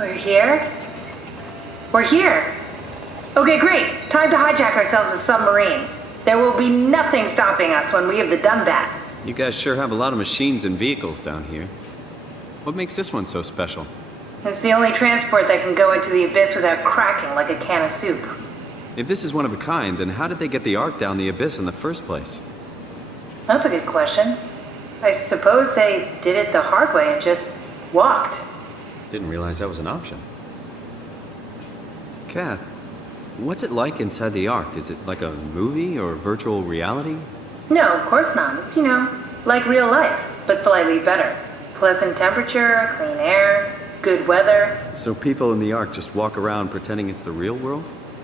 We're here? We're here! Okay, great! Time to hijack ourselves a submarine. There will be nothing stopping us when we have done that. You guys sure have a lot of machines and vehicles down here. What makes this one so special? It's the only transport that can go into the abyss without cracking like a can of soup. If this is one of a kind, then how did they get the Ark down the abyss in the first place? That's a good question. I suppose they did it the hard way and just walked. Didn't realize that was an option. Kath, what's it like inside the Ark? Is it like a movie or virtual reality? No, of course not. It's, like real life, but slightly better. Pleasant temperature, clean air, good weather. So people in the Ark just walk around pretending it's the real world?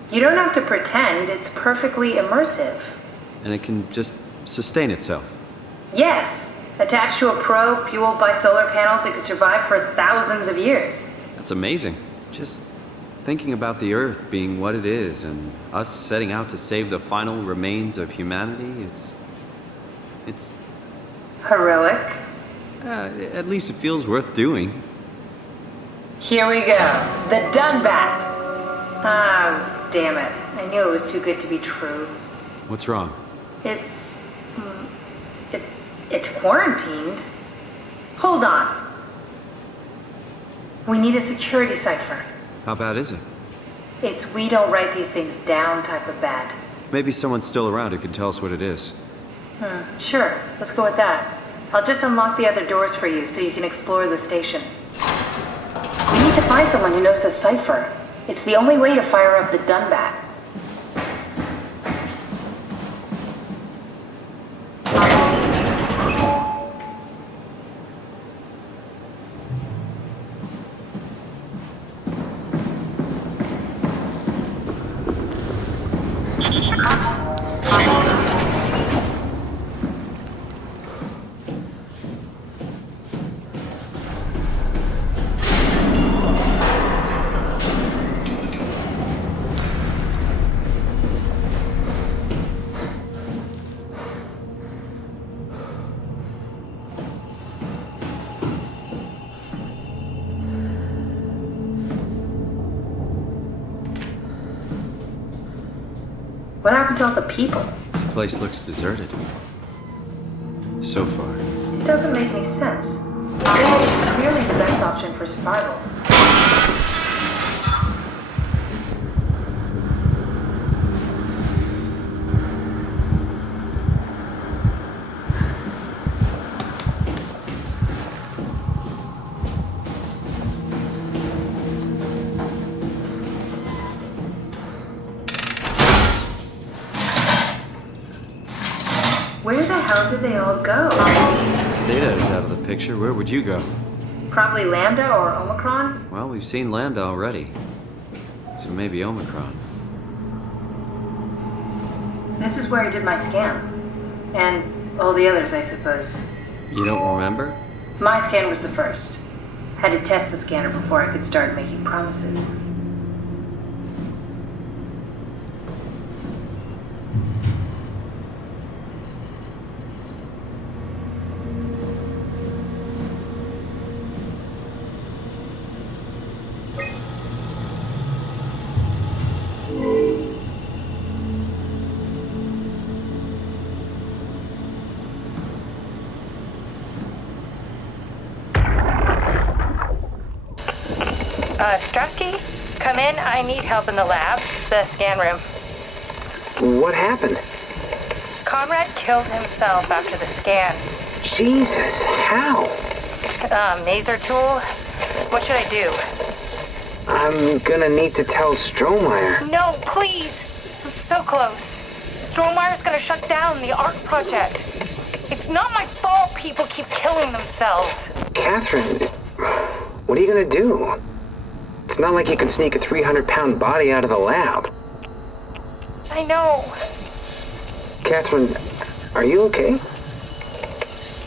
You don't have to pretend, it's perfectly immersive. And it can just sustain itself? Yes. Attached to a probe fueled by solar panels, it could survive for thousands of years. That's amazing. Just thinking about the Earth being what it is and us setting out to save the final remains of humanity, it's... Heroic. At least it feels worth doing. Here we go. The Dunbat. Ah, damn it. I knew it was too good to be true. What's wrong? It's quarantined. Hold on. We need a security cipher. How bad is it? It's we don't write these things down type of bad. Maybe someone's still around who can tell us what it is. Sure. Let's go with that. I'll just unlock the other doors for you so you can explore the station. We need to find someone who knows the cipher. It's the only way to fire up the Dunbat. What happened to all the people? This place looks deserted. So far. It doesn't make any sense. It's clearly the best option for survival. Where the hell did they all go? Theta is out of the picture. Where would you go? Probably Lambda or Omicron? Well, we've seen Lambda already. So maybe Omicron. This is where I did my scan. And all the others, I suppose. You don't remember? My scan was the first. Had to test the scanner before I could start making promises. Strusky, come in. I need help in the lab, the scan room. What happened? Conrad killed himself after the scan. Jesus, how? Maser tool? What should I do? I'm gonna need to tell Strohmeyer. No, please! I'm so close. Strohmeyer's gonna shut down the Ark project. It's not my fault people keep killing themselves. Catherine, what are you gonna do? It's not like you can sneak a 300-pound body out of the lab. I know. Catherine, are you okay?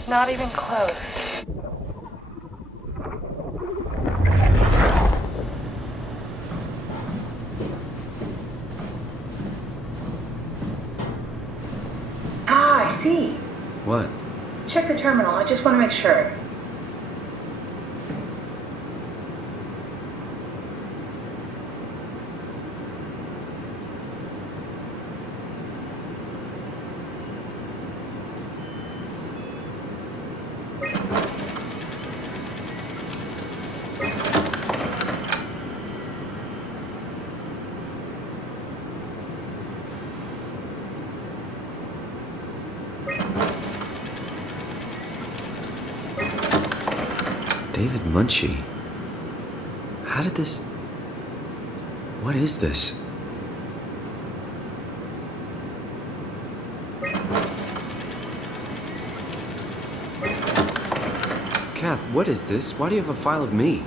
Not even close. Ah, I see. What? Check the terminal. I just want to make sure. Munchie. How did this... What is this? Kath, what is this? Why do you have a file of me?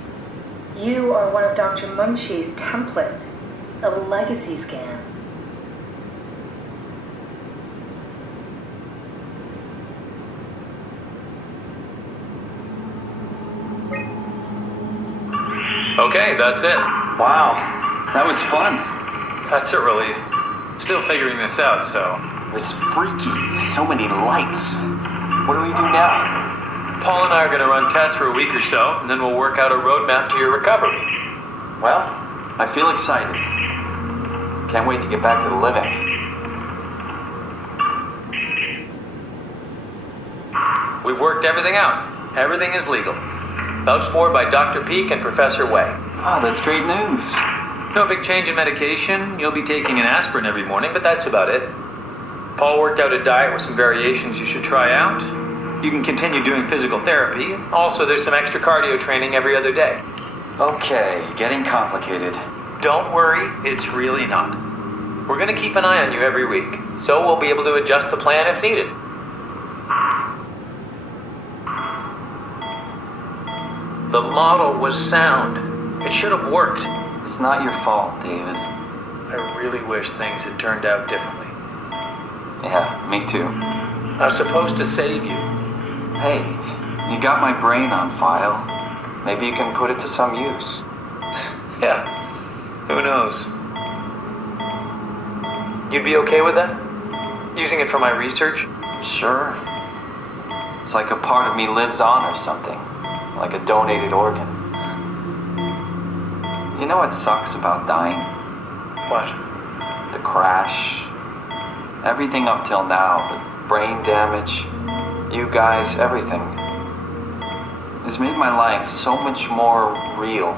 You are one of Dr. Munchie's templates. A legacy scan. Okay, that's it. Wow, that was fun. That's a relief. Still figuring this out, so... It was freaky. So many lights. What do we do now? Paul and I are going to run tests for a week or so, and then we'll work out a roadmap to your recovery. Well, I feel excited. Can't wait to get back to the living. We've worked everything out. Everything is legal. Vouched for by Dr. Peak and Professor Way. Oh, that's great news. No big change in medication. You'll be taking an aspirin every morning, but that's about it. Paul worked out a diet with some variations you should try out. You can continue doing physical therapy. Also, there's some extra cardio training every other day. Okay, getting complicated. Don't worry, it's really not. We're going to keep an eye on you every week, so we'll be able to adjust the plan if needed. The model was sound. It should have worked. It's not your fault, David. I really wish things had turned out differently. Yeah, me too. I was supposed to save you. Hey, you got my brain on file. Maybe you can put it to some use. Yeah, who knows? You'd be okay with that? Using it for my research? Sure. It's like a part of me lives on or something. Like a donated organ. You know what sucks about dying? What? The crash. Everything up till now. The brain damage. You guys, everything. It's made my life so much more real.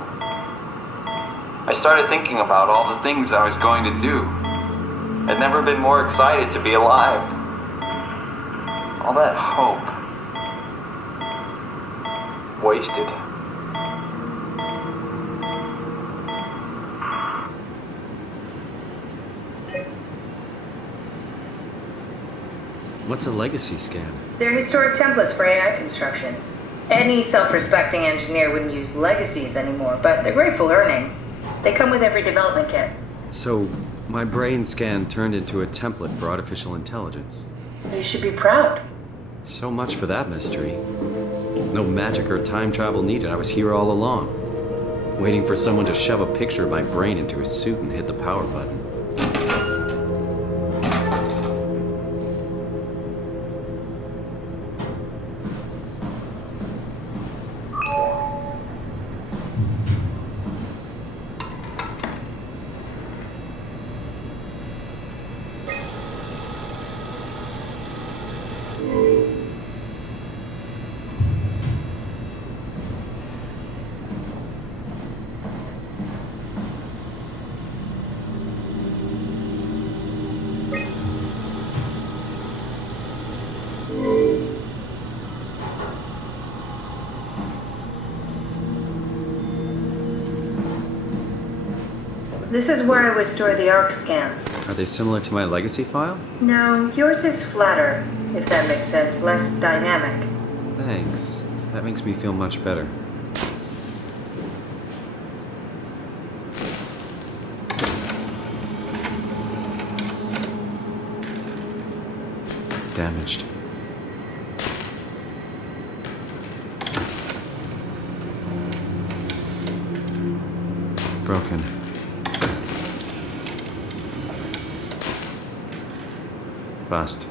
I started thinking about all the things I was going to do. I'd never been more excited to be alive. All that hope. Wasted. What's a legacy scan? They're historic templates for AI construction. Any self-respecting engineer wouldn't use legacies anymore, but they're great for learning. They come with every development kit. So, my brain scan turned into a template for artificial intelligence. You should be proud. So much for that mystery. No magic or time travel needed. I was here all along, waiting for someone to shove a picture of my brain into a suit and hit the power button. This is where I would store the ARC scans. Are they similar to my legacy file? No, yours is flatter, if that makes sense, less dynamic. Thanks. That makes me feel much better. Damaged. Broken. Bust.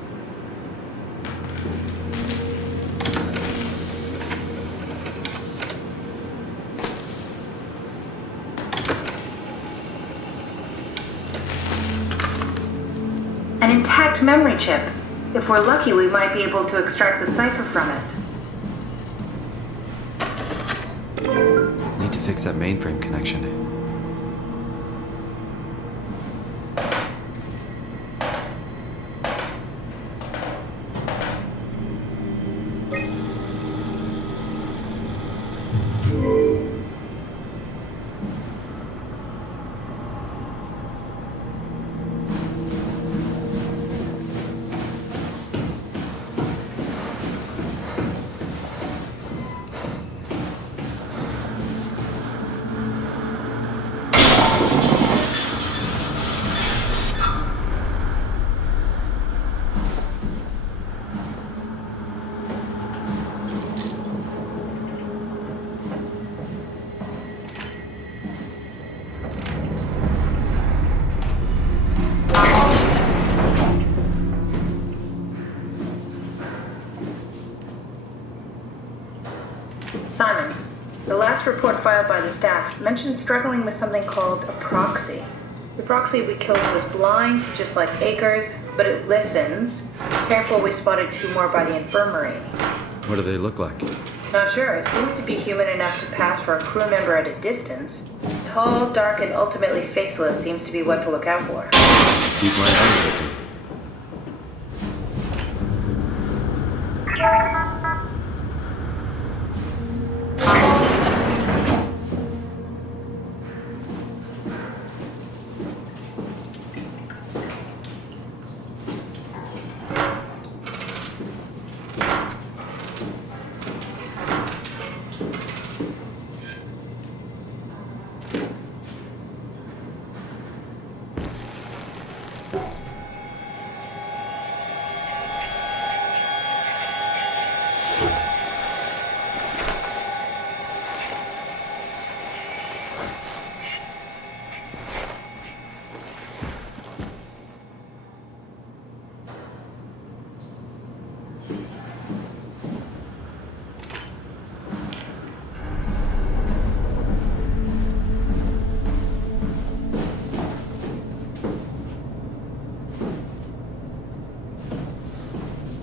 An intact memory chip. If we're lucky, we might be able to extract the cipher from it. Need to fix that mainframe connection. report filed by the staff mentioned struggling with something called a proxy. The proxy we killed was blind, just like Akers, but it listens. Careful, we spotted 2 more by the infirmary. What do they look like? Not sure. It seems to be human enough to pass for a crew member at a distance. Tall, dark, and ultimately faceless seems to be what to look out for. Keep my eyes open.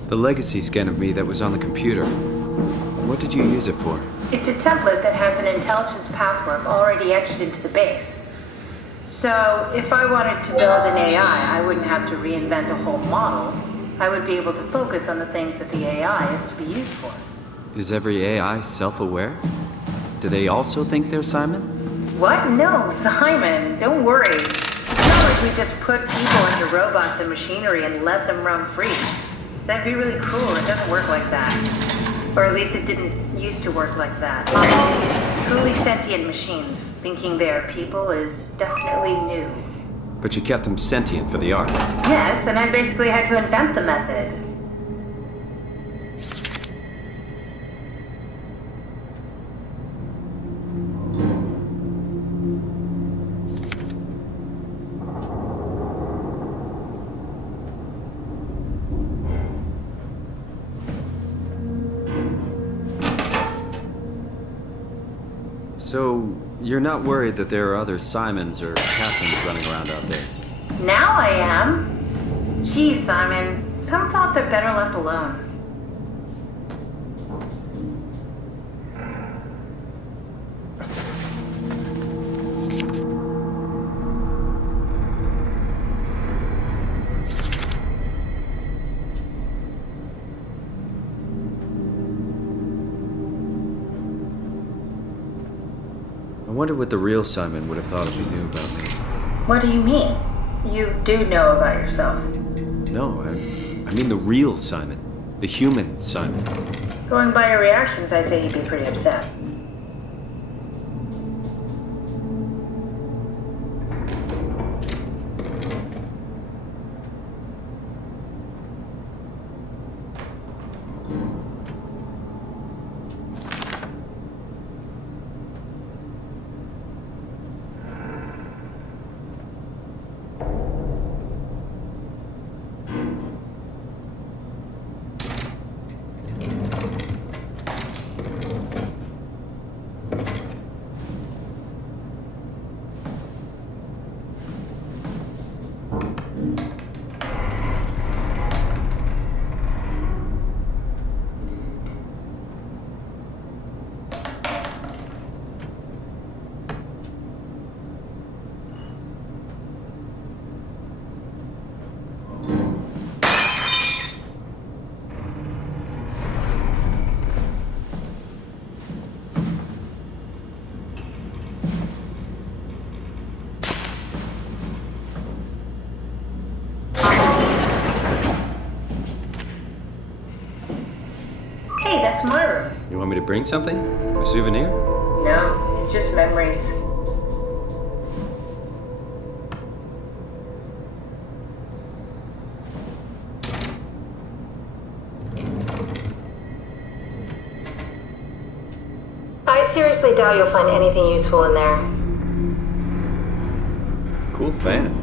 The legacy scan of me that was on the computer. What did you use it for? It's a template that has an intelligence pathwork already etched into the base. So, if I wanted to build an AI, I wouldn't have to reinvent a whole model. I would be able to focus on the things that the AI is to be used for. Is every AI self-aware? Do they also think they're Simon? What? No, Simon, don't worry. It's not like we just put people into robots and machinery and let them roam free. That'd be really cruel. It doesn't work like that. Or at least it didn't used to work like that. Truly sentient machines, thinking they're people is definitely new. But you kept them sentient for the art. Yes, and I basically had to invent the method. So, you're not worried that there are other Simons or Kathleens running around out there? Now I am. Geez, Simon, some thoughts are better left alone. I wonder what the real Simon would have thought if he knew about me. What do you mean? You do know about yourself. No, I mean the real Simon. The human Simon. Going by your reactions, I'd say he'd be pretty upset. Hey, that's my room. You want me to bring something? A souvenir? No, it's just memories. I seriously doubt you'll find anything useful in there. Cool fan.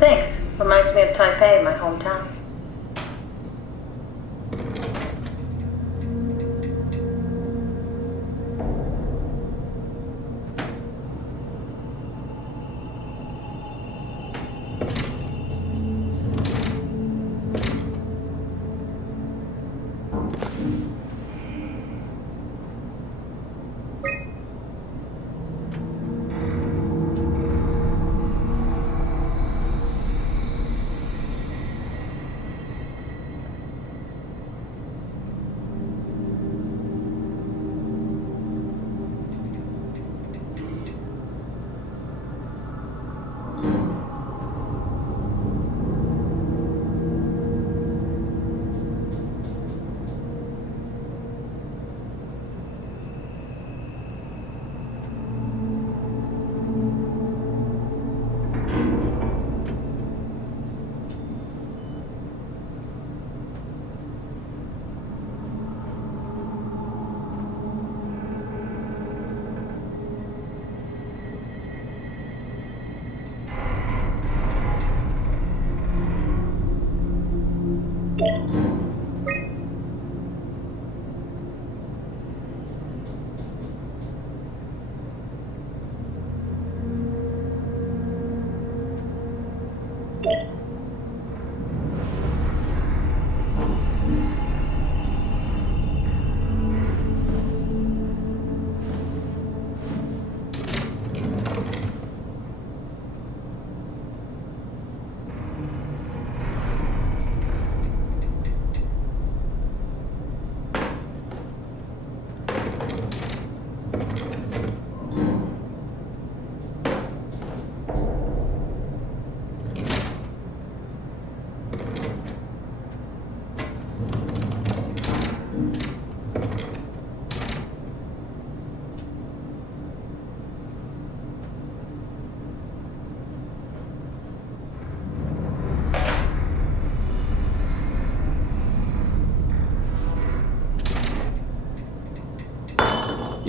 Thanks. Reminds me of Taipei, my hometown.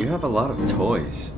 You have a lot of toys.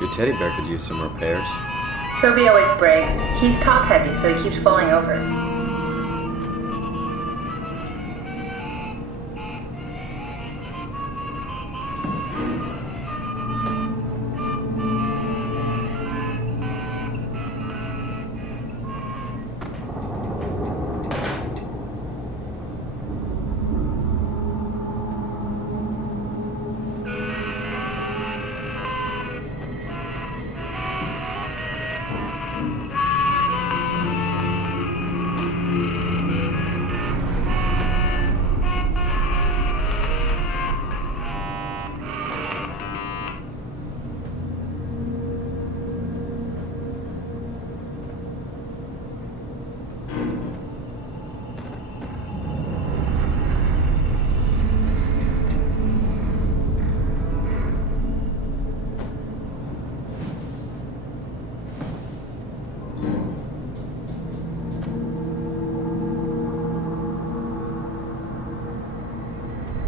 Your teddy bear could use some repairs. Toby always breaks. He's top heavy, so he keeps falling over.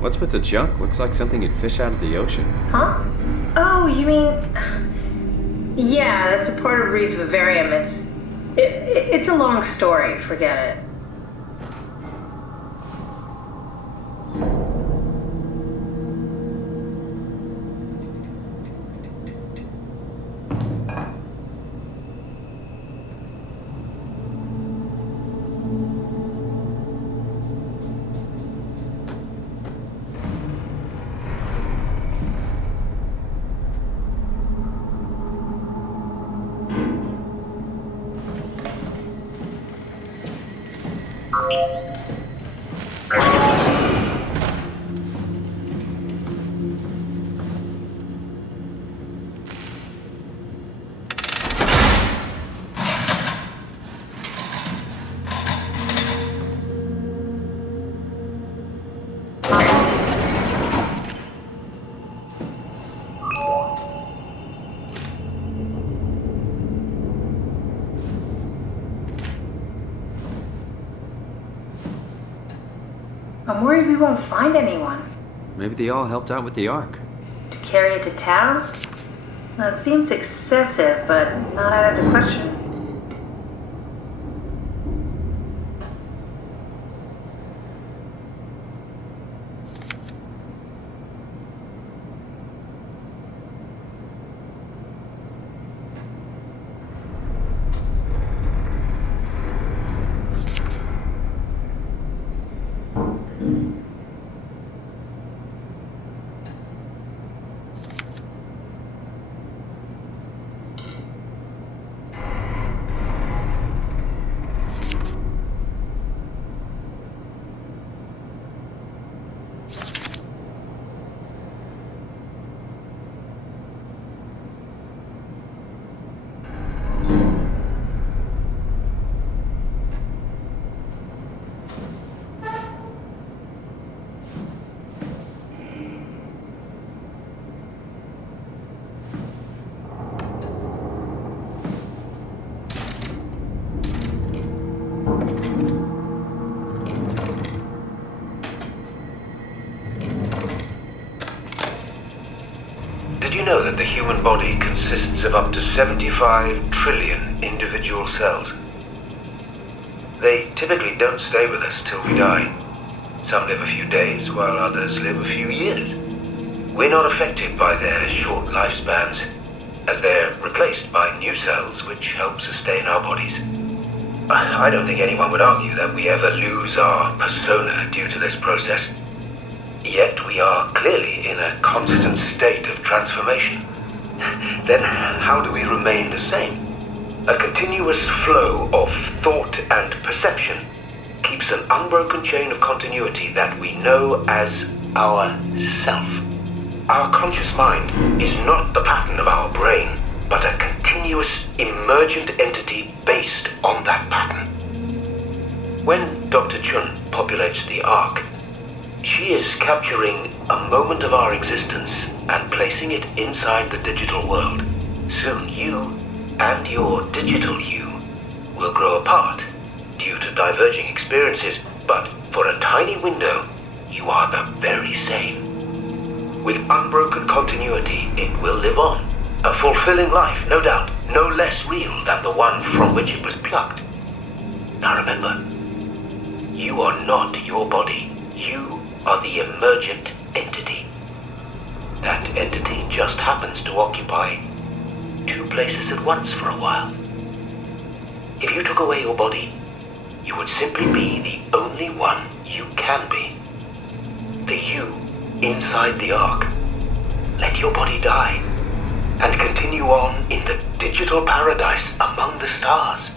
What's with the junk? Looks like something you'd fish out of the ocean. Huh? Oh, you mean... Yeah, that's a part of Reed's vivarium. It's a long story. Forget it. I'm worried we won't find anyone. Maybe they all helped out with the Ark. To carry it to town? Well, it seems excessive, but not out of the question. Did you know that the human body consists of up to 75 trillion individual cells? They typically don't stay with us till we die. Some live a few days, while others live a few years. We're not affected by their short lifespans, as they're replaced by new cells which help sustain our bodies. I don't think anyone would argue that we ever lose our persona due to this process. Yet we are clearly in a constant state of transformation. then how do we remain the same? A continuous flow of thought and perception keeps an unbroken chain of continuity that we know as our self. Our conscious mind is not the pattern of our brain, but a continuous emergent entity based on that pattern. When Dr. Chun populates the Ark, she is capturing a moment of our existence and placing it inside the digital world. Soon you and your digital you will grow apart due to diverging experiences, but for a tiny window, you are the very same. With unbroken continuity, it will live on. A fulfilling life, no doubt, no less real than the one from which it was plucked. Now remember, you are not your body. You are the emergent entity. That entity just happens to occupy two places at once for a while. If you took away your body, you would simply be the only one you can be. The you inside the Ark. Let your body die and continue on in the digital paradise among the stars.